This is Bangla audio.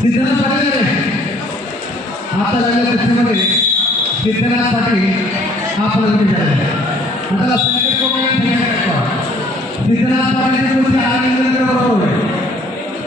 সিদ্ধনাথ পাটিল আপনার জায়গায় করতে হবে সিদ্ধনাথ পাটিল আপনার যাবে সিদ্ধনাথ পাটিল